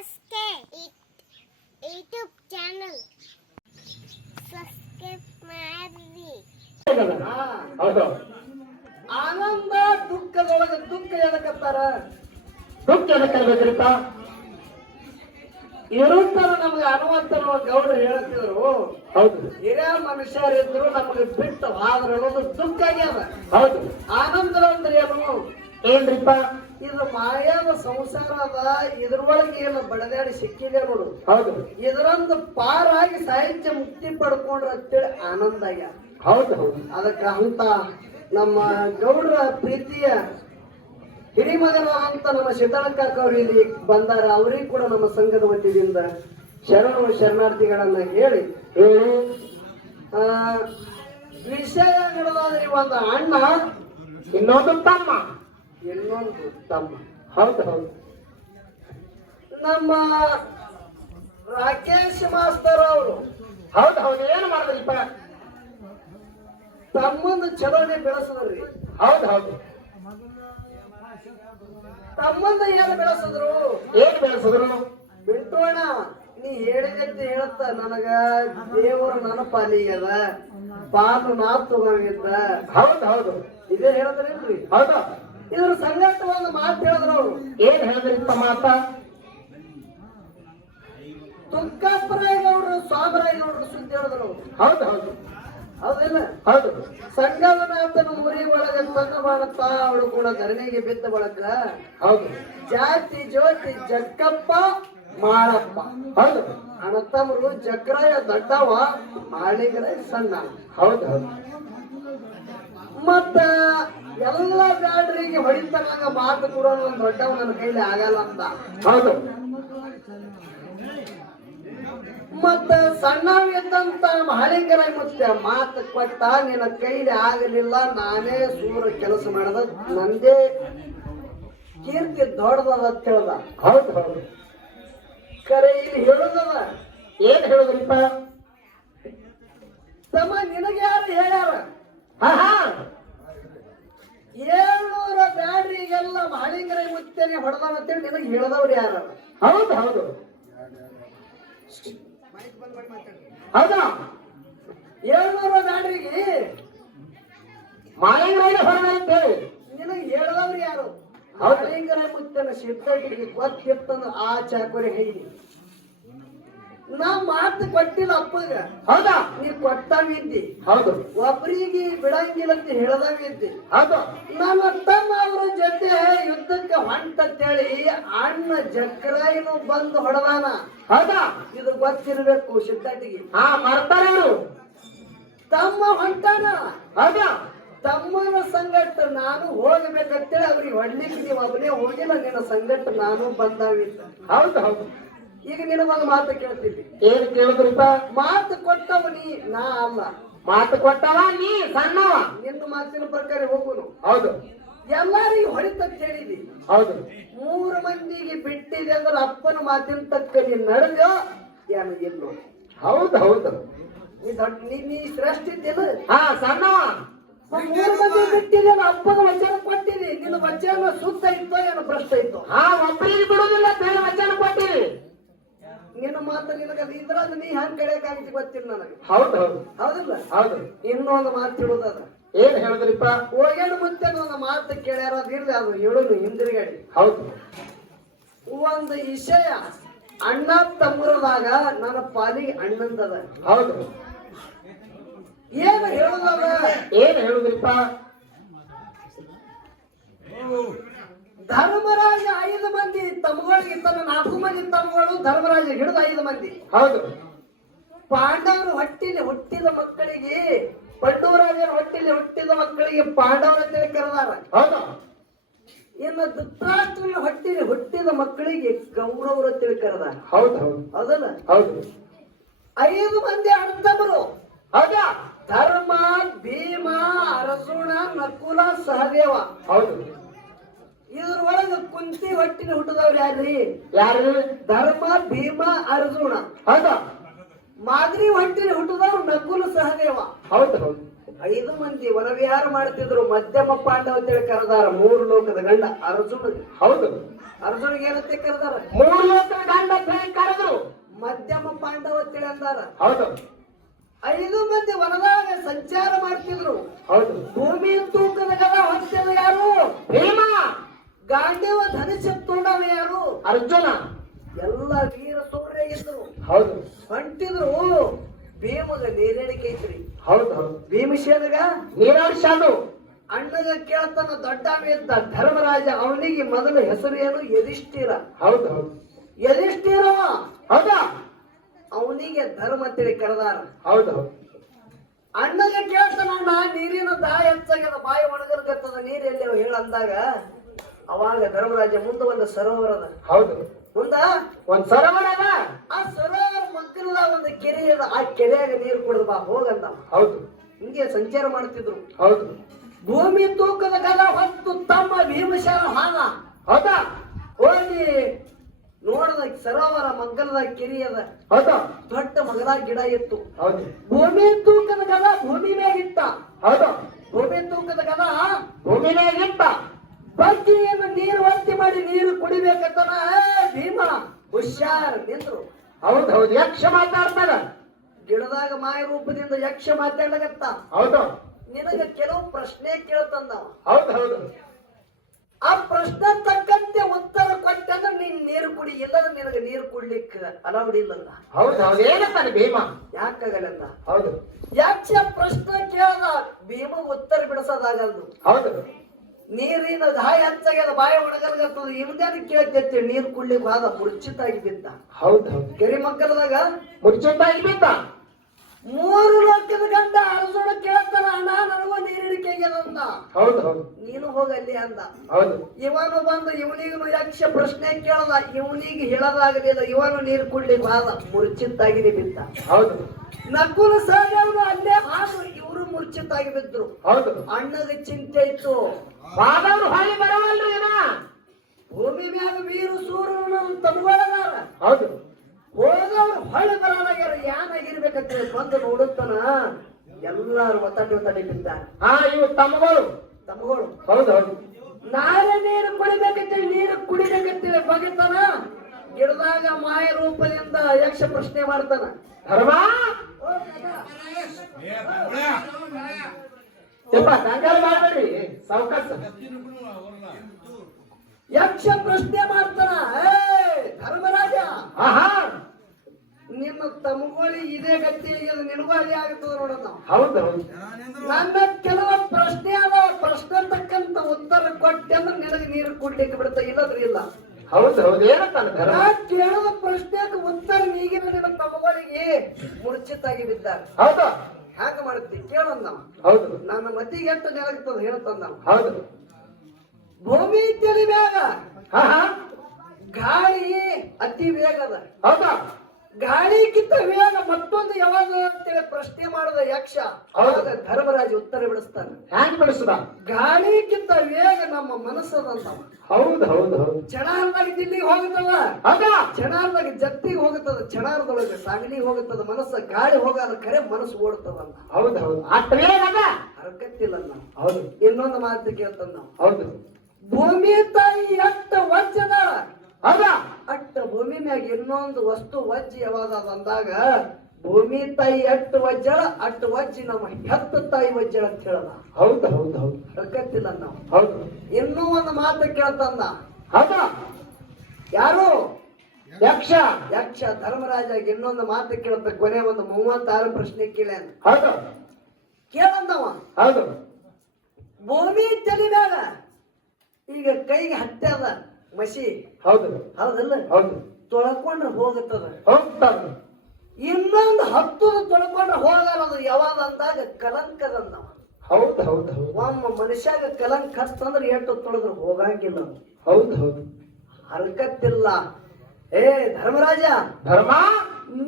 SK YouTube channel subscribe ಮಾಡಿ. ಹೌದು. ಆನಂದ ದುಃಖದೊಳಗೆ ದುಃಖ ಎದಕತ್ತಾರ? ದುಃಖ ಎದಕ್ಕಲ್ಬೇಕ್ರಿಪ್ಪ? ಇರುತ್ತಾರ ನಮ್ಗೆ ಹನುಮಂತನ ಗೌಡ್ರು ಹೇಳ್ತಿದ್ರು. ಹೌದು. ಹಿರಿಯ ಮನುಷ್ಯರಿದ್ರು ನಮಗೆ ಬಿಟ್ಟು ಆದ್ರೊಳಗೆ ದುಃಖ ಆಗ್ಯಾದ. ಹೌದು. ಆನಂದ ಅಂದ್ರೆ ಏನು? ಏನ್ರಿಪ್ಪ? ಇದು ಮಾಯಾದ ಸಂಸಾರ ಅದ, ಇದ್ರೊಳಗೆ ಏನು ಬಡದಾಡಿ ಸಿಕ್ಕಿದೆ ನೋಡು. ಹೌದು. ಇದರೊಂದು ಪಾರಾಗಿ ಸಾಹಿತ್ಯ ಮುಕ್ತಿ ಪಡ್ಕೊಂಡ್ರ ಅಂತೇಳಿ ಆನಂದ ಆಗ್ಯಾದ. ಹೌದು ಹೌದು. ಅದಕ್ಕೆ ಅಂತ ನಮ್ಮ ಗೌಡ್ರ ಪ್ರೀತಿಯ ಹಿರಿಮಗನ ಅಂತ ನಮ್ಮ ಸಿದ್ದಳಕಾಕ ಅವರು ಇಲ್ಲಿ ಬಂದಾರ. ಅವರಿಗೆ ಕೂಡ ನಮ್ಮ ಸಂಘದ ವತಿಯಿಂದ ಶರಣಾರ್ಥಿಗಳನ್ನ ಹೇಳಿ ವಿಷಯ ನಡೆದಾದ್ರೆ ಒಂದು ಅಣ್ಣ, ಇನ್ನೊಂದು ತಮ್ಮ, ಇನ್ನೊಂದು ತಮ್ಮ. ಹೌದು ಹೌದು. ನಮ್ಮ ರಾಕೇಶ್ ಮಾಸ್ತರ್ ಅವರು ಹೌದು ಹೌದು. ಏನು ಮಾಡಿದ್ರಿಪ್ಪ? ತಮ್ಮಂದು ಚಲೋನೆ ಬೆಳೆಸಿದ್ರಿ. ಹೌದು ಹೌದು. ತಮ್ಮಂದ ಏನು ಬೆಳೆಸಿದ್ರು? ಏನ್ ಬೆಳೆಸಿದ್ರು? ಬಿಟ್ಟೋಣ, ನೀ ಹೇಳಿದಂತೆ ಹೇಳತ್ತ ನನಗ ದೇವರು ನನ್ನ ಪಾಲಿಗದ, ಪಾಲು ನಾ ತಗೊಂಡಿದ್ದ. ಹೌದು ಹೌದು. ಇದೇ ಹೇಳಿದ್ರೇನ್ರಿ? ಹೌದು. ಇದ್ರ ಸಂಗಟ ಒಂದು ಮಾತು ಹೇಳಿದ್ರು ಅವ್ರು. ಏನ್ ಹೇಳಿದ್ರಿಪ್ಪ ಮಾತ? ತುಕ್ಕಪ್ಪರಾಯಗೌಡ್ರು ಸ್ವಾಮರಾಯಗೌಡ್ರು ಸುದ್ದಿ ಹೇಳಿದ್ರು ಅವ್ರು. ಹೌದು ಹೌದು. ಹೌದಿಲ್ಲ? ಹೌದು. ಸಂಗಮನಾಥನ ಊರಿ ಒಳಗೆ ತನ್ನ ಮಾಡಪ್ಪ ಅವಳು ಕೂಡ ಧರಣಿಗೆ ಬಿದ್ದ ಬಳಕ ಹೌದು. ಜಾತಿ ಜ್ಯೋತಿ ಜಕ್ಕಪ್ಪ ಮಾಳಪ್ಪ. ಹೌದು. ಅಣ್ಣತಮ್ಮರು ಜಕ್ರಾಯ ದೊಡ್ಡವ, ಮಾಳಿಗರ ಸಣ್ಣ. ಹೌದು ಹೌದು. ಮತ್ತ ಎಲ್ಲ ಬ್ಯಾಡ್ರಿಗೆ ಹೊಡಿತನಾಗ ಮಾತು ಕೂಡ ನನ್ನ ದೊಡ್ಡವ ನನ್ನ ಕೈಲಿ ಆಗಲ್ಲ ಅಂತ. ಹೌದು. ಮತ್ತ ಸಣ್ಣವಿದ್ದಂತ ಮಾಳಿಗರ ಮತ್ತೆ ಮಾತು ಕೊಟ್ಟ, ನಿನ್ನ ಕೈಲಿ ಆಗಲಿಲ್ಲ, ನಾನೇ ಸೂರ ಕೆಲಸ ಮಾಡದ, ನಂದೇ ಕೀರ್ತಿ ದೊಡ್ಡದ ಅಂತ ಹೇಳ್ದ. ಹೌದು ಹೌದು. ಕರೆ ಇಲ್ಲಿ ಹೇಳುದದ. ಏನ್ ಹೇಳಿದ್ರಿಪ್ಪ? ತಮ್ಮ ನಿನಗೆ ಯಾರು ಹೇಳ್ಯಾರ? ಹಾ ಹಾ. 700 ಬ್ಯಾಡ್ರಿಗೆಲ್ಲ ಮಾಳಿಂಗರ ಮುತ್ತೇನೆ ಹೊಡೆದವ ಅಂತೇಳಿ ನಿನಗೆ ಹೇಳಿದವ್ರು ಯಾರ? ಹೌದು ಹೌದು. ಹೌದಾ? 700 ಬ್ಯಾಡ್ರಿಗೆ ಮಾಯಂಗ್ರೈನ ಹೊರಗಂತೇಳಿ ನಿನಗೆ ಹೇಳಿದವ್ರು ಯಾರು? ಮಾಳಿಂಗರ ಮುತ್ತನ ಸಿದ್ಧಟಿಗೆ ಗೊತ್ತಿತ್ತಂದ ಆ ಚಾಕೋರಿ ಹೈಲಿ. ನಾ ಮಾತು ಕೊಟ್ಟಿಲ್ಲ ಅಪ್ಪಗ. ಹೌದಾ? ನೀ ಕೊಟ್ಟವಿದ್ದಿ. ಹೌದು. ಒಬ್ಬರಿಗೆ ಬಿಡಂಗಿಲ್ಲ ಅಂತ ಹೇಳದಾಗಿದ್ದಿ. ಹೌದು. ನಮ್ಮ ತಮ್ಮ ಅವರ ಜೊತೆ ಯುದ್ಧಕ್ಕೆ ಹೊಂಟಂತೇಳಿ ಅಣ್ಣ ಜಕ್ರಾಯಿನು ಬಂದು ಹೊಡೆದಾನ. ಹೌದಾ? ಇದು ಗೊತ್ತಿರ್ಬೇಕು ಸಿದ್ಧಟಿಗೆ. ಹಾ, ಮಾಡ್ತಾರೆ ಅವರು. ತಮ್ಮ ಹೊಂಟಾನ. ಹೌದಾ? ತಮ್ಮನ ಸಂಗಟ ನಾನು ಹೋಗ್ಬೇಕಂತೇಳಿ ಅವ್ರಿಗೆ ಹೊಡ್ಲಿಕ್ಕೆ ನೀವು ಒಬ್ಬನೇ ಹೋಗಿಲ್ಲ, ನಿನ್ನ ಸಂಗಟ ನಾನು ಬಂದಾವಿದ್ದ. ಹೌದು ಹೌದು. ಈಗ ನಿನಗೊಂದು ಮಾತು ಕೇಳ್ತೀನಿ. ಏನ್ ಕೇಳಿದ್ರಿಪ್ಪ? ಮಾತು ಕೊಟ್ಟವ ನೀ, ನಾ ಅಲ್ಲ. ಮಾತು ಕೊಟ್ಟವ ನೀ, ಸಣ್ಣವ. ನಿನ್ನ ಮಾತಿನ ಪ್ರಕಾರ ಹೋಗುನು. ಹೌದು. ಎಲ್ಲಾರಿಗೂ ಹೊಡಿತಂತ ಹೇಳಿದಿ. ಹೌದು. 3 ಮಂದಿಗೆ ಬಿಟ್ಟಿದೆ ಅಂದ್ರೆ ಅಪ್ಪನ ಮಾತಿನ ತಕ್ಕ ನೀನ್ ನಡೆದ ಏನು ಎಲ್ಲೋ. ಹೌದು ಹೌದು. ನೀ ಶ್ರೇಷ್ಠ ಇದ್ದಿಲ್ಲ. ಹಾ, ಸಣ್ಣವ. 3 ಮಂದಿ ಬಿಟ್ಟಿದೆ, ಅಪ್ಪನ ವಚನ ಕೊಟ್ಟಿದಿ. ನಿನ್ನ ವಚನ ಶುದ್ಧ ಇತ್ತೋ ಏನು ಭ್ರಷ್ಟ ಇತ್ತೋ? ಹಾ, ಒಬ್ಬರಿಗೆ ಬಿಡುದಿಲ್ಲ ಬೇರೆ ವಚನ ಕೊಟ್ಟಿರಿ. ನಿನ್ನ ಮಾತು ನಿನಗೆ ಇದ್ರಾಗ ನೀ ಹಂಗ ಕಡೆಯಾಗಿ ಗೊತ್ತಿಲ್ಲ ನನಗೆ. ಹೌದು ಹೌದು. ಹೌದಿಲ್ಲ? ಹೌದು. ಇನ್ನೊಂದು ಮಾತು ಹೇಳುದದ. ಏನ್ ಹೇಳಿದ್ರಿಪ್ಪ? ಹೋಗ್ಯಾಡ ಮತ್ತೆ ಒಂದು ಮಾತು ಕೇಳ್ಯಾರ, ಇರ್ಲಿ ಅದು ಹೇಳುದು ಹಿಂದಿರುಗಡಿ. ಹೌದು. ಒಂದು ವಿಷಯ ಅಣ್ಣ ತಮ್ಮರದಾಗ ನನ್ನ ಪಾಲಿಗೆ ಅಣ್ಣಂದದ. ಹೌದು. ಏನು ಹೇಳುದದ? ಏನ್ ಹೇಳುದ್ರಿಪ್ಪ? ಧರ್ಮರಾಜ 5 ಮಂದಿ ತಮ್ಮಗಳಿಗೆ ಇರ್ತಾನ, 4 ಮಂದಿ ತಮ್ಮಗಳು ಧರ್ಮರಾಜ ಹಿಡಿದು 5 ಮಂದಿ. ಹೌದು. ಪಾಂಡವರು ಹೊಟ್ಟಿಲಿ ಹುಟ್ಟಿದ ಮಕ್ಕಳಿಗೆ, ಪಂಡೂರಾಜರ ಹೊಟ್ಟಿಲಿ ಹುಟ್ಟಿದ ಮಕ್ಕಳಿಗೆ ಪಾಂಡವರ ಅಂತೇಳಿ ಕರೆದಾರ. ಹೌದು. ಇನ್ನು ಧೃತರಾಷ್ಟ್ರನ ಹೊಟ್ಟಿಲಿ ಹುಟ್ಟಿದ ಮಕ್ಕಳಿಗೆ ಕೌರವರು ಅಂತೇಳಿ ಕರೆದಾರ. ಹೌದು ಹೌದು. ಹೌದಲ್ಲ? ಹೌದು. 5 ಮಂದಿ ಅಣ್ಣತಮ್ಮರು. ಹೌದಾ? ಧರ್ಮ, ಭೀಮ, ಅರಸುಣ, ನಕುಲ, ಸಹದೇವ. ಹೌದು. ಇದ್ರೊಳಗ ಕುಂತಿ ಹೊಟ್ಟಿನ ಹುಟ್ಟಿದವ್ರು ಯಾರ್ರಿ? ಯಾರು? ಧರ್ಮ, ಭೀಮ, ಅರ್ಜುನ. ಹೌದಾ? ಮಾದ್ರಿ ಹೊಟ್ಟಿನ ಹುಟ್ಟಿದವ್ರು ನಕುಲ, ಸಹದೇವ. ಹೌದು ಹೌದು. 5 ಮಂದಿ ವನವಿಹಾರ ಮಾಡ್ತಿದ್ರು. ಮಧ್ಯಮ ಪಾಂಡವ ಅಂತೇಳಿ ಕರೆದಾರ. 3 ಲೋಕದ ಗಂಡ ಅರ್ಜುನ. ಹೌದು. ಅರ್ಜುನಿಗೆ ಏನಂತೆ ಕರೆದಾರ? 3 ಲೋಕದ ಗಂಡ ಹೌದು 5 ಮಂದಿ ವನದಾಗ ಸಂಚಾರ ಮಾಡ್ತಿದ್ರು. ಹೌದು ಭೂಮಿ ತೂಕದ ಗದ ಹೊತ್ತಿದ ಯಾರು? ಭೀಮ. ಗಾಂಡೀವ ಧರಿಸಿ ತುಂಡವ ಯಾರು? ಅರ್ಜುನ. ಎಲ್ಲ ವೀರ ಸೂರ್ಯ ಇದ್ರು. ಹೌದು ಹೊಂಟಿದ್ರು. ಭೀಮಗ ನೀರೇಳಿಕೆ ಐತ್ರಿ. ಹೌದು ಹೌದು ಭೀಮಸೇನಗ ನೀರಾಡ್ಸಾದು. ಅಣ್ಣಗ ಕೇಳ್ತಾನ ದೊಡ್ಡ ಇದ್ದ ಧರ್ಮರಾಜ. ಅವನಿಗೆ ಮೊದಲು ಹೆಸರು ಏನು? ಯುಧಿಷ್ಠಿರ. ಹೌದು ಹೌದು ಯುಧಿಷ್ಠಿರ ಹೌದಾ? ಅವನಿಗೆ ಧರ್ಮ ತಿಳಿ ಕರೆದಾರ. ಹೌದು ಹೌದು ಅಣ್ಣಗ ಕೇಳ್ತಾನ, ಅಣ್ಣ ನೀರಿನ ದಾಯ ಹೆಚ್ಚಾಗ್ಯದ, ಬಾಯಿ ಒಣಗಲ್ಗತ್ತದ, ನೀರೆಲ್ಲಿ ಹೇಳಂದಾಗ ಅವಾಗ ಧರ್ಮರಾಜ ಮುಂದೆ ಒಂದು ಸರೋವರ ಅದ. ಹೌದು ಮುಂದ ಒಂದ್ ಸರೋವರ ಅದ. ಆ ಸರೋವರ ಮಗ್ಗಲದಾಗ ಒಂದು ಕೆರೆ ಅದ. ಆ ಕೆರೆಯಾಗ ನೀರು ಕುಡಿದು ಬಾ ಹೋಗಂದ. ಹೌದು ಹಿಂಗೆ ಸಂಚಾರ ಮಾಡ್ತಿದ್ರು. ಹೌದು ಭೂಮಿ ತೂಕದ ಗದ ಹೊತ್ತು ತಮ್ಮ ಭೀಮಸೇನ ಹಾನ. ಹೌದಾ? ಹೋಗಿ ನೋಡದ ಸರೋವರ ಮಗ್ಗಲದಾಗ ಕೆರೆ ಅದ. ಹೌದಾ? ದೊಡ್ಡ ಮಗದಾಗ ಗಿಡ ಇತ್ತು. ಹೌದು ಭೂಮಿ ತೂಕದ ಗದ ಭೂಮಿ ಮ್ಯಾಗಿತ್ತ. ಹೌದು ಭೂಮಿ ತೂಕದ ಗದ ಭೂಮಿನೇ ಇಟ್ಟ. ಬಗ್ಗಿಯನ್ನು ನೀರು ಒತ್ತಿ ಮಾಡಿ ನೀರು ಕುಡಿಬೇಕಂತನ ಭೀಮ ಹುಷಾರ್ ನಿಂದ್ರು. ಹೌದು ಹೌದು ಯಕ್ಷ ಮಾತಾಡ್ತಾರ. ಗಿಡದಾಗ ಮಾಯ ರೂಪದಿಂದ ಯಕ್ಷ ಮಾತಾಡಕತ್ತ. ಹೌದು ನಿನಗ ಕೆಲವು ಪ್ರಶ್ನೆ ಕೇಳ್ತಂದ. ಹೌದು ಹೌದು ಆ ಪ್ರಶ್ನೆ ತಕ್ಕಂತೆ ಉತ್ತರ ಕೊಟ್ಟಂದ್ರೆ ನೀನ್ ನೀರು ಕುಡಿ, ಇಲ್ಲದ್ರೆ ನಿನಗೆ ನೀರು ಕುಡ್ಲಿಕ್ಕೆ ಅಲೌಡ್ ಇಲ್ಲಲ್ಲ. ಹೌದು ಹೌದು ಏನಂತಾನೆ ಭೀಮ? ಯಾಕಾಗಲ್ಲ? ಹೌದು ಯಕ್ಷ ಪ್ರಶ್ನೆ ಕೇಳದ ಭೀಮ ಉತ್ತರ ಬಿಡಿಸೋದಾಗಲ್ದು. ಹೌದು ನೀರಿನ ದಾಯ ಹೆಚ್ಚಾಗ್ಯದ, ಬಾಯಿ ಒಣಗಲ್ಗತ್ತದ, ಇವ್ದೇನ ಕೇಳ್ತೈತಿ ನೀರು ಕುಡ್ಲಿಕ್ಕೆ ಹೋದ. ಮುರ್ಚಿತಾಗಿ ಬಿದ್ದ. ಹೌದು ಹೌದು ಕೆರೆ ಮಕ್ಕಳದಾಗ ಮುಚ್ಚುತ್ತಾಗಿ ಬಿದ್ದ. 3 ಲೋಕದ ಗಂಡ ಅರಸೋಣ ಕೇಳ್ತಾನ, ಅಣ್ಣ ನನಗೂ ನೀರಿಡಿಕೆ ಆಗ್ಯದಂದ. ಹೌದು ಹೌದು ನೀನು ಹೋಗಲ್ಲಿ ಅಂದ. ಹೌದು ಇವನು ಬಂದು ಇವನಿಗೂ ಯಕ್ಷ ಪ್ರಶ್ನೆ ಕೇಳದ, ಇವನಿಗೆ ಹೇಳದಾಗಲಿಲ್ಲ. ಇವನು ನೀರು ಕುಡ್ಲಿಕ್ಕೆ ಹೋದ, ಮುರ್ಚಿತ್ತಾಗಿ ಬಿದ್ದ. ಹೌದು ನಕುಲ ಸಹದೇವನು ಅಲ್ಲೇ ಹಾಡು, ಇವರು ಮುರ್ಚಿತ್ತಾಗಿ ಬಿದ್ರು. ಹೌದು ಅಣ್ಣಗೆ ಚಿಂತೆ ಇತ್ತು. ಬಾದವ್ರು ಹೊಳಿ ಬರವಲ್ರಿ ಏನ? ಭೂಮಿ ಮ್ಯಾಗ ವೀರು ಸೂರ್ಯನ ತಮ್ಗಳದಾರ. ಹೌದು ಹೋದವ್ರು ಹೊಳೆ ಬರೋದಾಗ್ಯಾರ. ಏನಾಗಿರ್ಬೇಕಂತ ಬಂದು ನೋಡುತ್ತಾನ, ಎಲ್ಲಾರು ಒತ್ತಡಿ ಬಿದ್ದಾರೆ. ಇವು ತಮ್ಮಗಳು. ತಮ್ಮಗಳು ಹೌದು ಹೌದು ನಾಳೆ ನೀರು ಕುಡಿಬೇಕಂತೇಳಿ ನೀರು ಕುಡಿಬೇಕಂತೇಳಿ ಬಗೆತಾನ. ಗಿಡದಾಗ ಮಾಯ ರೂಪದಿಂದ ಯಕ್ಷ ಪ್ರಶ್ನೆ ಮಾಡ್ತಾನ, ಧರ್ಮ ಕಂಗಾಲ ಮಾಡ್ಬೇಡ್ರಿ ಸಾವಕಾಶ. ಯಕ್ಷ ಪ್ರಶ್ನೆ ಮಾಡ್ತಾನ, ಧರ್ಮರಾಜ ನಿಮ್ಮ ತಮ್ಮಗೋಳಿ ಇದೇ ಗತಿ ನಿನಗೂ ಅದೇ ಆಗ್ತದ ನೋಡೋಣ. ಹೌದು ಹೌದು ನನ್ನ ಕೆಲವು ಪ್ರಶ್ನೆ ಅದ, ಪ್ರಶ್ನೆ ತಕ್ಕಂತ ಉತ್ತರ ಕೊಟ್ಟೆ ಅಂದ್ರೆ ನಿನಗೆ ನೀರು ಕುಡ್ಲಿಕ್ಕೆ ಬಿಡುತ್ತ, ಇಲ್ಲದ್ರೆ ಇಲ್ಲ. ಹೌದು ಹೌದು ಏನಂತಾನೆ ಧರ್ಮ? ಕೇಳದ ಪ್ರಶ್ನೆಗೆ ಉತ್ತರ ನೀಗಿನ ನಿನ್ನ ತಮ್ಮಗಳಿಗೆ ಮುರ್ಚಿತಾಗಿ ಬಿದ್ದಾರೆ. ಹೌದು ಹ್ಯಾಕ ಮಾಡ್ತೀವಿ ಕೇಳಂದ. ಹೌದು ನನ್ನ ಮತಿಗೆ ಎಷ್ಟು ನೆಲಗ್ತದ ಹೇಳ್ತಂದ. ಹೌದು ಭೂಮಿ ತಿಳಿವ್ಯಾಗ ಹಾ ಹಾ ಗಾಳಿ ಅತಿ ವೇಗದ. ಹೌದಾ? ಗಾಳಿಗಿಂತ ವೇಗ ಮತ್ತೊಂದು ಯಾವಾಗ ಅಂತೇಳಿ ಪ್ರಶ್ನೆ ಮಾಡದ ಯಕ್ಷ. ಅವಾಗ ಧರ್ಮರಾಜ ಉತ್ತರ ಬಿಡಿಸ್ತಾನೆ. ಹ್ಯಾಂಗ್ ಬಿಡಿಸುದ? ಗಾಳಿಗಿಂತ ವೇಗ ನಮ್ಮ ಮನಸ್ಸದಂತ. ಹೌದು ಹೌದು ಹೌದು ಕ್ಷಣಾರ್ದಾಗ ದಿಲ್ಲಿಗೆ ಹೋಗುತ್ತದ, ಹೌದಾ? ಕ್ಷಣಾರ್ದಾಗ ಜತ್ತಿಗೆ ಹೋಗುತ್ತದ, ಕ್ಷಣಾರ್ದೊಳಗೆ ಸಾಗಲಿಗೆ ಹೋಗುತ್ತದ. ಮನಸ್ಸ ಗಾಳಿ ಹೋಗಲ್ಲ, ಖರೆ ಮನಸ್ಸು ಓಡ್ತದಂತ. ಹೌದು ಹೌದು ಅಷ್ಟೇನದ ಹರಕತ್ತಿಲ್ಲ ನಾವು. ಹೌದು ಇನ್ನೊಂದು ಮಾತು ಕೇಳ್ತದ ನಾವು, ಹೌದು ಭೂಮಿ ತಾಯಿ ಎಷ್ಟ ವಜ್ಜದ, ಹೌದಾ? ಅಟ್ಟ ಭೂಮಿ ಮ್ಯಾಗ ಇನ್ನೊಂದು ವಸ್ತು ವಜ್ಜಿ ಯಾವಾಗ ಅಂದಾಗ ಭೂಮಿ ತಾಯಿ ಎಟ್ಟು ವಜ್ಜಳ ಅಟ್ಟು ವಜ್ಜಿ ನಮ್ಮ ಹೆತ್ತ ತಾಯಿ ವಜ್ಜಳ ಅಂತ ಹೇಳದ. ಹೌದು ಹೌದು ಹೌದು ಹರಕತ್ತಿಲ್ಲ ನಾವು. ಹೌದು ಇನ್ನೂ ಒಂದು ಮಾತು ಕೇಳ್ತಂದ. ಹೌದಾ? ಯಾರು? ಯಕ್ಷ. ಯಕ್ಷ ಧರ್ಮರಾಜ ಇನ್ನೊಂದು ಮಾತು ಕೇಳ್ತ. ಕೊನೆ ಒಂದು 36 ಪ್ರಶ್ನೆ ಕೇಳ್ಯಾನ. ಹೌದು ಕೇಳಂದವ, ಹೌದು ಭೂಮಿ ತಲಿಮ್ಯಾಗ ಈಗ ಕೈಗೆ ಹತ್ಯದ ಮಸಿ, ಹೌದು ಹೌದಲ್ಲ? ಹೌದು ತೊಳ್ಕೊಂಡ್ರೆ ಹೋಗುತ್ತದ. ಹೋಗ್ತಾನೆ. ಇನ್ನೊಂದು 10 ತೊಳ್ಕೊಂಡ್ರೆ ಹೋಗಲ್ಲ. ಯಾವಾಗ ಅಂದಾಗ ಕಲಂಕದಂದವ. ಹೌದು ಹೌದು ಹೌದು ಒಮ್ಮ ಮನುಷ್ಯಾಗ ಕಲಂಕ ಹಸ್ತಂದ್ರೆ ಎಷ್ಟು ತೊಳೆದ್ರು ಹೋಗಂಗಿಲ್ಲ. ಹೌದು ಹೌದು ಹರಕತ್ತಿಲ್ಲ. ಏ ಧರ್ಮರಾಜ, ಧರ್ಮ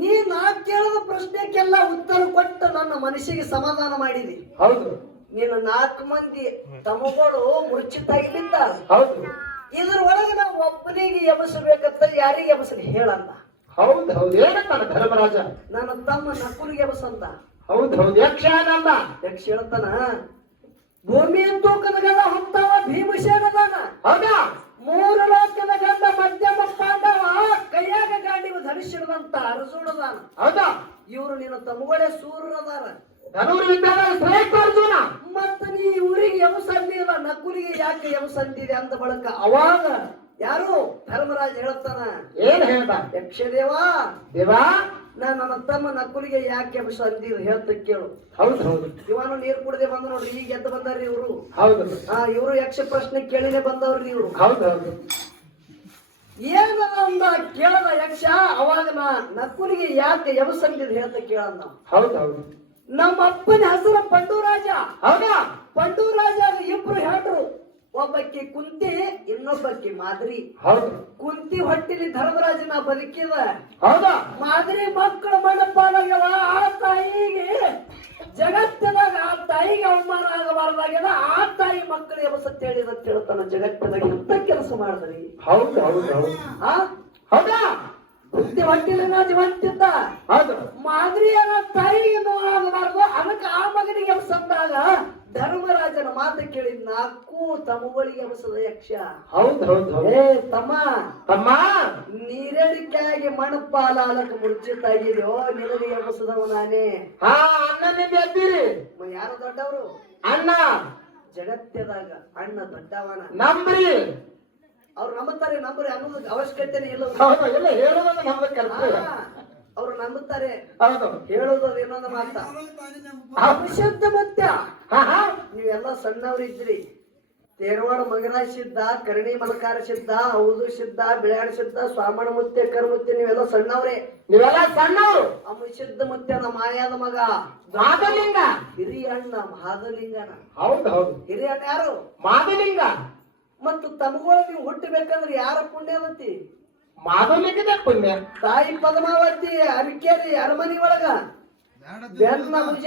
ನೀ ನಾ ಕೇಳಿದ ಪ್ರಶ್ನೆಗೆಲ್ಲ ಉತ್ತರ ಕೊಟ್ಟು ನನ್ನ ಮನಸ್ಸಿಗೆ ಸಮಾಧಾನ ಮಾಡಿದಿ. ಹೌದು ನೀನು 4 ಮಂದಿ ತಮ್ಮಗಳು ಮುರ್ಚಿತಾಗಿ ಬಿದ್ದ. ಹೌದು ಇದ್ರ ಒಳಗೆ ನಾವು ಒಬ್ಬನಿಗೆ ಎಬಸಬೇಕಂತ ಯಾರಿಗೆ ಎಬಸಲಿ ಹೇಳಂದ. ಹೌದು ಹೌದು ಏನಂತಾನೆ ಧರ್ಮರಾಜ? ನನ್ನ ತಮ್ಮ ನಕುಲಿಗೆ ಎಬಸಂದ. ಹೌದು ಹೌದು ಯಕ್ಷ ಏನಂದ? ಯಕ್ಷ ಹೇಳ್ತಾನ, ಭೂಮಿ ತೂಕದ ಗದ ಹೊತ್ತಾವ ಭೀಮಸೇನದಾನ. ಹೌದಾ? 3 ಲೋಕದ ಗಂಡ ಮಧ್ಯಮ ಪಾಂಡವ ಕೈಯಾಗ ಗಾಂಡಿವ ಧರಿಸಿ ಧರಿಸಿದಂತ ಅರ್ಜುನದಾನ. ಹೌದಾ ಇವ್ರು ನಿನ್ನ ತಮ್ಮಗಳೇ ಸೂರ್ಯದಾರ. ಧನುರ್ ವಿದ್ಯಾದ ಶ್ರೇಷ್ಠ ಅರ್ಜುನ. ಮತ್ತ ನೀ ಊರಿಗೆ ಯಮಸಂದಿಲ್ಲ, ನಕುಲಿಗೆ ಯಾಕೆ ಯಮಸಂದಿದೆ ಅಂದ ಬಳಕ ಅವಾಗ ಯಾರು ಧರ್ಮರಾಜ ಹೇಳ್ತಾನ, ಏನ್ ಹೇಳ್ದ? ಯಕ್ಷದೇವ ದೇವಾ ನನ್ನ ತಮ್ಮ ನಕುಲಿಗೆ ಯಾಕೆ ಯಮಸಂದಿದ ಹೇಳ್ತ ಕೇಳು. ಹೌದು ಹೌದು ಇವಾನು ನೀರ್ ಕುಡದೆ ಬಂದ ನೋಡ್ರಿ, ಈಗ ಎದ್ದು ಬಂದಾರ್ರಿ ಇವ್ರು. ಹೌದು ಇವ್ರು ಯಕ್ಷ ಪ್ರಶ್ನೆ ಕೇಳಿನೇ ಬಂದವ್ರಿ ಇವ್ರು. ಹೌದು ಹೌದು ಏನದ ಅಂದ ಕೇಳದ ಯಕ್ಷ. ಅವಾಗ ನಕುಲಿಗೆ ಯಾಕೆ ಯಮಸಂದಿದ ಹೇಳ್ತ ಕೇಳಂದ. ಹೌದು ಹೌದು ನಮ್ಮ ಅಪ್ಪನ ಹೆಸರು ಪಂಡುರಾಜ. ಹೌದಾ ಪಂಡುರಾಜ ಇಬ್ರು ಹೇಳ್ರು, ಒಬ್ಬಕ್ಕಿ ಕುಂತಿ ಇನ್ನೊಬ್ಬಕ್ಕಿ ಮಾದ್ರಿ. ಹೌದು ಕುಂತಿ ಹೊಟ್ಟಿಲಿ ಧರ್ಮರಾಜನ ಬದುಕಿದ. ಹೌದಾ ಮಾದ್ರಿ ಮಕ್ಕಳು ಮಣ್ಣಪಾಲಾಗ್ಯವ. ಆ ತಾಯಿಗೆ ಜಗತ್ತಿನಾಗ ಆ ತಾಯಿಗೆ ಅವಮಾನ ಆಗಬಾರ್ದಾಗ್ಯದ. ಆ ತಾಯಿ ಮಕ್ಕಳು ಎಬಸತ್ ಹೇಳಿದ ಕೇಳ್ತಾನ. ಜಗತ್ತಿನಾಗ ಎಂತ ಕೆಲಸ ಮಾಡಿದ್ರಿ? ಹೌದು ಹೌದು ಹೌದು ಆ ಹೌದಾ ಕುಂತಿ ಹೊಟ್ಟಿಲಿನ ಜೀವಂತಿದ್ದ. ಹೌದು ಮಾದ್ರಿಯನ ತಾಯಿಗೆ ನೋವಾಗಬಾರ್ದು, ಅದಕ್ಕೆ ಆ ಮಗನಿಗೆ ಎಬಸಂದಾಗ ಧರ್ಮರಾಜನ ಮಾತು ಕೇಳಿ ನಾಲ್ಕು ತಮ್ಮಗಳಿಗೆ ಎಬಸದ ಯಕ್ಷ. ಹೌದು ಹೌದು ಹೌದು ಏ ತಮ್ಮ ತಮ್ಮ ನೀರೇಳಿಕೆಯಾಗಿ ಮಣ್ಣಪಾಲಕ್ಕೆ ಮುರ್ಚಿತಾಗಿದೆಯೋ, ನಿನಗೆ ಎಬಸದವ ನಾನೇ. ಹಾ ಅಣ್ಣನಿಂದ ಎದ್ದೀರಿ. ಯಾರು ದೊಡ್ಡವರು? ಅಣ್ಣ ಜಗತ್ತದಾಗ ಅಣ್ಣ ದೊಡ್ಡವನ. ನಂಬ್ರಿ. ಅವ್ರು ನಂಬುತ್ತಾರೆ, ನಂಬ್ರಿ ಅನ್ನೋದು ಅವಶ್ಯಕತೆನೇ ಇಲ್ಲ. ಹೌದು ಎಲ್ಲ ಹೇಳೋದನ್ನ ನಮ್ದು ಕರ್ತವ್ಯ. ಅವ್ರು ನಂಬುತ್ತಾರೆ, ಹೌದು ಹೇಳೋದು ಇನ್ನೊಂದು ಮಾತ. ಅಪಶಬ್ದ ಮತ್ಯ. ನೀವೆಲ್ಲ ಸಣ್ಣವ್ರಿದ್ರಿ. ತೇರವಾಡ ಮಗರಾಜ ಸಿದ್ಧ, ಕರಣಿ ಮಲಕಾರ ಸಿದ್ಧ, ಹೌದು ಸಿದ್ಧ, ಬಿಳ್ಯಾಡ ಸಿದ್ಧ, ಸ್ವಾಮಣ ಮುತ್ಯ, ಕರ್ಮುತ್ಯ, ನೀವೆಲ್ಲ ಸಣ್ಣವ್ರೆ. ನೀವೆಲ್ಲ ಸಣ್ಣವ್ರು. ಅಮುಸಿದ್ಧ ಮುತ್ಯ ನಮ್ಮ ಮಾಯಾದ ಮಗ ಮಾದಲಿಂಗ. ಹಿರಿಯ ಅಣ್ಣ ಮಹಾದಲಿಂಗನ. ಹೌದು ಹೌದು ಹಿರಿಯ ಅಣ್ಣ ಯಾರು? ಮಾದಲಿಂಗ. ಮತ್ತು ತಮಗಳ ನೀವು ಹುಟ್ಟಬೇಕಂದ್ರೆ ಯಾರ ಪುಣ್ಯ ಅದತಿ? ಮಾದಲಿಂಗದ ಪುಣ್ಯ. ತಾಯಿ ಪದ್ಮಾವತಿ ಅರಿಕೇರಿ ಅರಮನಿ ಒಳಗ ಬೆನ್ನ ಭುಜ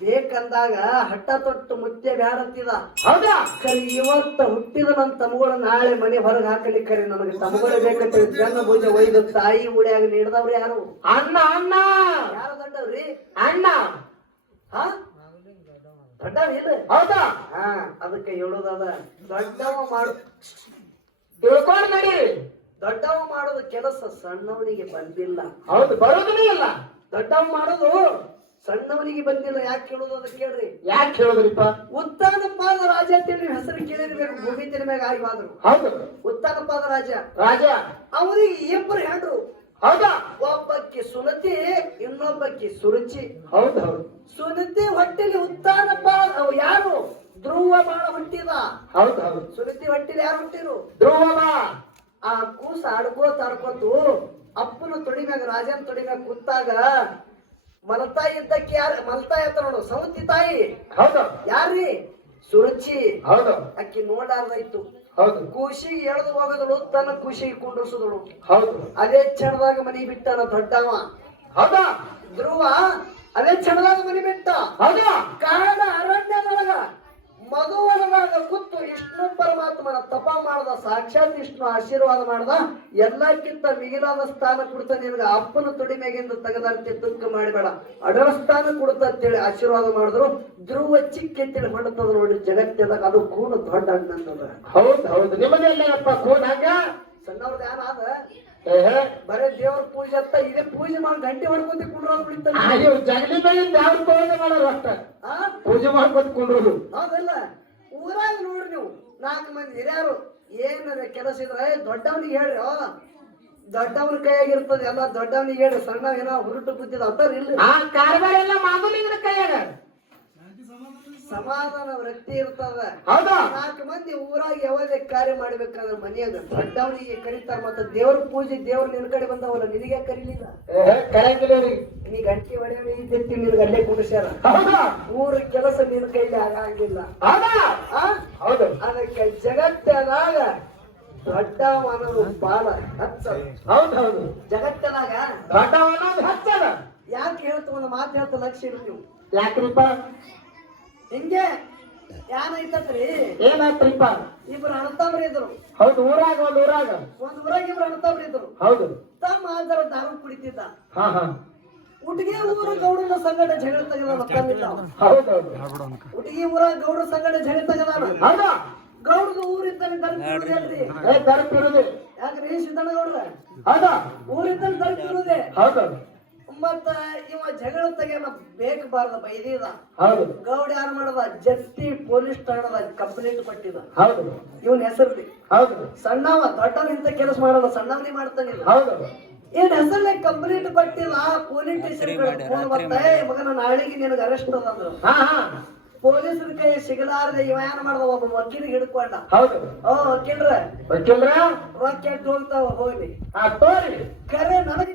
ಬೇಕಂದಾಗ ಹಟ್ಟ ತೊಟ್ಟು ಮುತ್ತೆ ಬ್ಯಾಡತ್ತಿದ. ಹೌದಾ ಕರಿ ಇವತ್ತ ಹುಟ್ಟಿದ ನನ್ನ ತಮಗಳು ನಾಳೆ ಮನೆ ಹೊರಗೆ ಹಾಕಲಿಕ್ಕರಿ ನನಗೆ ತಮಗಳೇ ಬೇಕಂತ ಬೆನ್ನ ಭುಜ ಒಯ್ದು ತಾಯಿ ಉಳಿಯಾಗ ನೀಡಿದವ್ರು ಯಾರು? ಅಣ್ಣ. ಅಣ್ಣ ಯಾರು ದೊಡ್ಡವ್ರಿ? ಅಣ್ಣ. ಹಾ ದೊಡ್ಡವ ಇಲ್ಲ. ಹೌದಾ ಅದಕ್ಕೆ ಹೇಳೋದದ ದೊಡ್ಡವ ಮಾಡು ತಿಳ್ಕೊಂಡು ನಡೀರಿ. ದೊಡ್ಡವ ಮಾಡೋದು ಕೆಲಸ ಸಣ್ಣವನಿಗೆ ಬಂದಿಲ್ಲ. ಹೌದು ಬರೋದನೇ ಇಲ್ಲ. ದೊಡ್ಡವ ಮಾಡೋದು ಸಣ್ಣವನಿಗೆ ಬಂದಿಲ್ಲ. ಯಾಕೆ ಕೇಳೋದು ಅದ ಕೇಳ್ರಿ. ಯಾಕೆ ಹೇಳುದ್ರಿಪ್ಪ? ಉತ್ತಾನಪಾದ ರಾಜ ಅಂತೇಳಿ ನೀವು ಹೆಸರು ಕೇಳಿರ್ಬೇಕು. ಭೂಮಿ ತಿನ ಮ್ಯಾಗ ಆಗಿ ಬಾದ್ರು. ಹೌದು ಉತ್ತಾನಪಾದ ರಾಜ. ರಾಜ ಅವರಿಗೆ ಇಬ್ಬರು ಹೆಂಡ್ರು. ಹೌದಾ ಒಬ್ಬಕ್ಕಿ ಸುನತಿ, ಇನ್ನೊಬ್ಬಕ್ಕಿ ಸುರುಚಿ. ಹೌದು ಹೌದು ಸುನತಿ ಹೊಟ್ಟಿಲಿ ಉತ್ತಾನಪಾದ ಅವು ಯಾರು? ಧ್ರುವ ಬಾಳ ಹುಟ್ಟಿದ. ಹೌದು ಹೌದು ಸುನತಿ ಹೊಟ್ಟಿಲಿ ಯಾರು ಹುಟ್ಟಿರು? ಧ್ರುವ. ಆ ಕೂಸ ಆಡ್ಕೋತು ಅಪ್ಪನ ತೊಡಿ ಮ್ಯಾಗ, ರಾಜನ ತೊಡಿ ಮ್ಯಾಗ ಕೂತಾಗ ಮಲತಾ ಇದ್ದಕ್ಕೆ ಯಾರು? ಮಲತಾ ಇರ್ತ ನೋಡು ಸೌತಿ ತಾಯಿ. ಹೌದು ಯಾರ್ರಿ? ಸುರುಚಿ. ಹೌದು ಅಕ್ಕಿ ನೋಡಾರ್ದಾಯ್ತು. ಹೌದು ಖುಷಿಗೆ ಎಳೆದು ಹೋಗದಳು, ತನ್ನ ಖುಷಿಗೆ ಕುಂಡ್ರಿಸಿದಳು. ಹೌದು ಅದೇ ಕ್ಷಣದಾಗ ಮನಿ ಬಿಟ್ಟನ ದೊಡ್ಡವ. ಹೌದಾ ಧ್ರುವ ಅದೇ ಕ್ಷಣದಾಗ ಮನಿ ಬಿಟ್ಟ. ಹೌದಾ ಕಾರಣ ಅರಣ್ಯದೊಳಗ ಮಧುವನದಾಗ ಕೂತು ವಿಷ್ಣು ಪರಮಾತ್ಮನ ತಪ ಮಾಡದ. ಸಾಕ್ಷಾತ್ ವಿಷ್ಣು ಆಶೀರ್ವಾದ ಮಾಡದ. ಎಲ್ಲಕ್ಕಿಂತ ಮಿಗಿಲಾದ ಸ್ಥಾನ ಕೊಡ್ತ ನಿನಗ. ಅಪ್ಪನ ತೊಡಿ ಮ್ಯಾಗಿಂದ ತೆಗೆದಂತೆ ದುಃಖ ಮಾಡಬೇಡ, ಅಡರ ಸ್ಥಾನ ಕೊಡ್ತ ಅಂತೇಳಿ ಆಶೀರ್ವಾದ ಮಾಡಿದ್ರು. ಧ್ರುವ ಚಿಕ್ಕೆತ್ತೇಳಿ ಹೊಂಡತದ ನೋಡಿ ಜಗತ್ತದಾಗ. ಅದು ಕೂಣ ದೊಡ್ಡ ಅಣ್ಣಂದದ. ಹೌದು ಹೌದು ನಿಮ್ಮದೆಲ್ಲಪ್ಪ ಕೂನ್ ಹಂಗ ಸಣ್ಣವ್ರ ಧ್ಯಾನ ಆದ. ಏಹೇ ಬರೇ ದೇವ್ರ ಪೂಜೆ ಅಂತ ಇದೇ ಪೂಜೆ ಮಾಡಿ ಗಂಟೆ ಹೊಡ್ಕೊಂತ ಕುಂಡ್ರೋದ್ ಬಿಡ್ತಾನೆ. ನೀವು ಜಗಲಿ ಮೇಲೆ ದೇವ್ರ ಪೂಜೆ ಮಾಡೋರು ಅಷ್ಟ. ಪೂಜೆ ಮಾಡ್ಕೊತ ಕುಂಡ್ರೋದು. ಹೌದಲ್ಲ? ಊರಾಗ ನೋಡ್ರಿ ನೀವು 4 ಮಂದಿ ಹಿರಿಯರು ಏನಾರ ಕೆಲಸ ಇದ್ರೆ ದೊಡ್ಡವನಿಗೆ ಹೇಳ್ರಿ. ದೊಡ್ಡವನ ಕೈಯಾಗಿರ್ತದೆ ಎಲ್ಲ. ದೊಡ್ಡವನಿಗೆ ಹೇಳ್ರಿ. ಸಣ್ಣ ಏನೋ ಹುರುಟು ಬುದ್ಧಿದ ಅಂತಾರ ಇಲ್ಲ. ಆ ಕಾರ್ಬಾರ ಎಲ್ಲ ಮಾಮೂಲಿಂಗನ ಕೈಯಾಗ ಸಮಾಧಾನ ವೃತ್ತಿ ಇರ್ತದ. ಹೌದಾ 4 ಮಂದಿ ಊರಾಗ ಯಾವುದೇ ಕಾರ್ಯ ಮಾಡ್ಬೇಕಾದ್ರೆ ಮನೆಯಾಗ ದೊಡ್ಡವನಿಗೆ ಕರೀತಾರ. ಮತ್ತೆ ದೇವ್ರ ಪೂಜೆ ದೇವ್ರ ನಿನ್ ಕಡೆ ಬಂದವಲ್ಲ, ನಿನಗೆ ಕರೀಲಿಲ್ಲ. ಕರೆಯಂಗಿಲ್ಲ. ನೀ ಗಂಟೆ ಹೊಡೆಯೋ ಇದ್ದಿರ್ತಿ, ನಿನ್ಗೆ ಅಲ್ಲೇ ಕುಡಿಸ್ಯಾರ. ಹೌದಾ ಊರ ಕೆಲಸ ನಿನ್ ಕೈಲಿ ಆಗಂಗಿಲ್ಲ. ಹೌದಾ ಹೌದು ಅದಕ್ಕೆ ಜಗತ್ತದಾಗ ದೊಡ್ಡವನದು ಬಾಳ ಹಚ್ಚದ. ಹೌದು ಹೌದು ಜಗತ್ತದಾಗ ದೊಡ್ಡವನದು ಹಚ್ಚದ. ಯಾಕೆ ಹೇಳ್ತು? ಒಂದು ಮಾತು ಹೇಳ್ತ ಲಕ್ಷ್ಯ ಇರು ನೀವು. ಯಾಕ್ರಿಪ್ಪ? ಹಿಂಗೆ ಏನಾಯ್ತತ್ರಿ? ಏನಾಯ್ತ್ರಿಪ್ಪ? ಇಬ್ರು ಅಣ್ಣತಮ್ರು ಇದ್ರು. ಹೌದು ಊರಾಗ ಒಂದು ಊರಾಗ ಇಬ್ರು ಅಣ್ಣತಮ್ರು ಇದ್ರು. ಹೌದು ತಮ್ಮ ಆದರ ದಾರು ಕುಡಿತಿದ್ದ. ಹಾ ಹಾ ಹುಡುಗಿ ಊರ ಗೌಡನ ಸಂಗಡ ಜಗಳ ತೆಗೆದಾನ. ತಮ್ಮಿದ್ದ ಹೌದು ಹೌದು ಹುಡುಗಿ ಊರ ಗೌಡರ ಸಂಗಡ ಜಗಳ ತೆಗೆದಾನ. ಹೌದಾ ಗೌಡ್ದು ಊರಿದ್ದಾನೆ ದರ್ಪಿರುವುದೇ ದರ್ಪಿರುದು ಯಾಕ್ರಿ ಸಿದ್ದಣ್ಣಗೌಡ್ರ ಹೌದಾ ಊರಿದ್ದಾನೆ ದರ್ಪಿರುವುದೇ ಹೌದು ಮತ್ತ ಇವ ಜಗಳ ತೆಗೆನ ಬೇಕಬಾರ್ದ ಬೈದಿದ ಹೌದು ಗೌಡ ಯಾರು ಮಾಡದ ಜಟ್ಟಿ ಪೊಲೀಸ್ ಠಾಣದ ಕಂಪ್ಲೇಂಟ್ ಕೊಟ್ಟಿದ ಹೌದು ಇವನ್ ಹೆಸರ್ಲಿ ಹೌದು ಸಣ್ಣವ ದೊಡ್ಡವ ಇಂತ ಕೆಲಸ ಮಾಡಲ್ಲ ಸಣ್ಣವನೇ ಮಾಡ್ತಾನಿಲ್ಲ ಹೌದು ಏನ್ ಹೆಸರಲ್ಲೇ ಕಂಪ್ಲೇಂಟ್ ಕೊಟ್ಟಿಲ್ಲ ಪೊಲೀಸ್ ಸ್ಟೇಷನ್ ಫೋನ್ ಬರ್ತಾ ಮಗನ ನಾಳೆಗೆ ನಿನಗೆ ಅರೆಸ್ಟ್ ಅದಂದ್ರು ಹಾ ಹಾ ಪೊಲೀಸರ ಕೈ ಸಿಗಲಾರದೆ ಇವ ಏನ್ ಮಾಡ್ದ ಒಬ್ಬ ವಕೀಲಿಗೆ ಹಿಡ್ಕೊಂಡ ಹೌದು ವಕೀಲ್ರ ವಕೀಲ್ರ ರೊಕ್ಕ ಹೋಗ್ತಾವ ಹೋಗ್ಲಿ ತೋರಿ ಖರೆ ನನಗೆ